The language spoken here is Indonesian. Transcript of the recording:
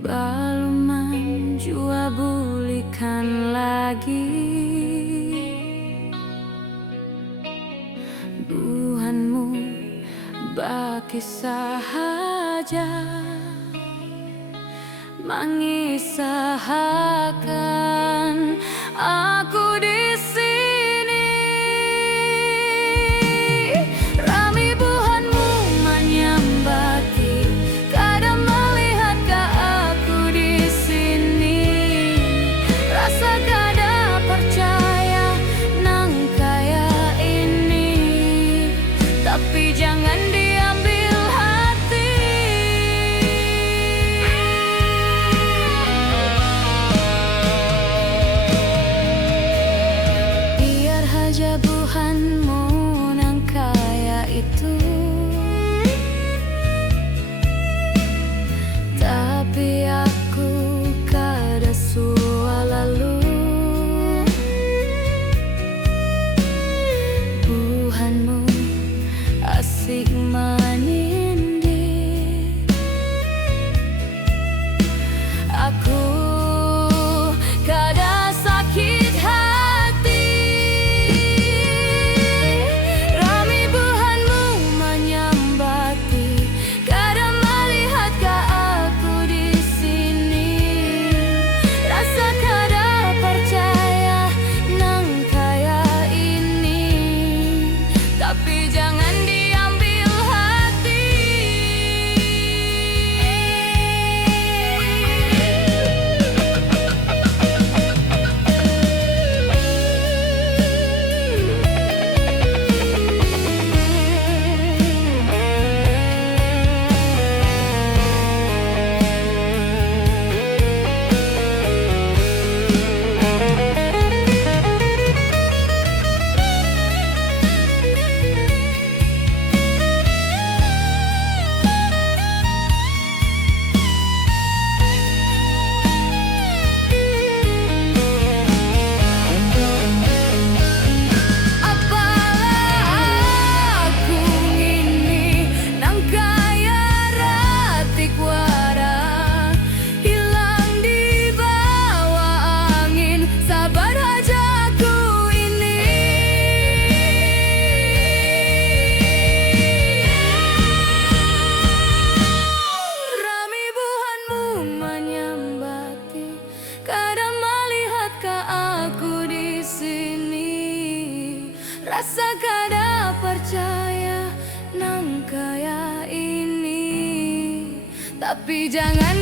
Baluman jua bulikan lagi Tuhanmu baki sahaja mengisahkan aku di sini. Rami buhanmu menyambati kadang melihat ke aku di sini. Rasa kada percaya nang kaya ini, tapi jangan diambil hati. Biar haja buhanmu nang kaya itu, tapi aku kada sua lalu. Buhanmu asik menyindir aku, kada sakit hati. Rami buhanmu menyambati kada melihat ke aku di sini. Rasa kada percaya nang kaya ini, tapi jangan diambil hati. Rasa kada percaya nang kaya ini, tapi jangan